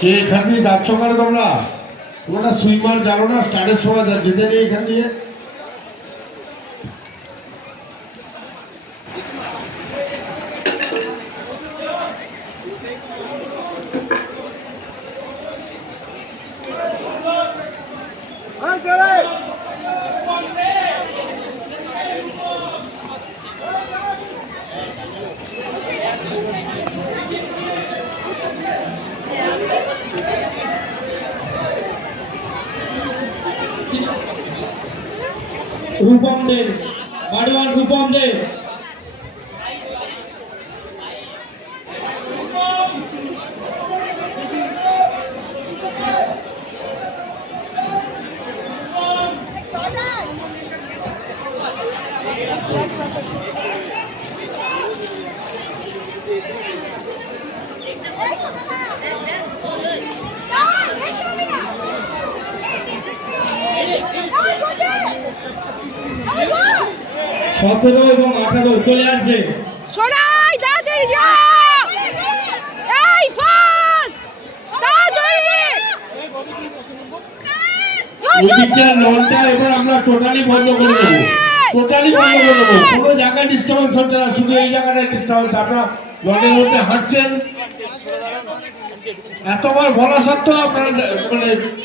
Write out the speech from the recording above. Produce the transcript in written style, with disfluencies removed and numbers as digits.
কে এখান দিয়ে যাচ্ছ কেন তোমরা? তোমরা সুইমার জানো না? স্টার্টের সময় যেতে নেই এখান দিয়ে। রূপম দেব, বাড়িওয়ান রূপম দেব। সতেরো এবং 18 চলে আসবে। সরাই তাড়াতাড়ি যাও, এই ফাস্ট তাড়াতাড়ি। ওই দিকটার লনটা এবার আমরা টোটালি বন্ধ করে দেবো, টোটালি বন্ধ করে দেবো। কোনো জায়গায় ডিস্টার্বেন্স হচ্ছে না, শুধু এই জায়গাটায় ডিস্টার্বেন্স। আপনারা লনের মধ্যে হাঁটছেন, এতবার বলা সত্ত্বেও আপনারা মানে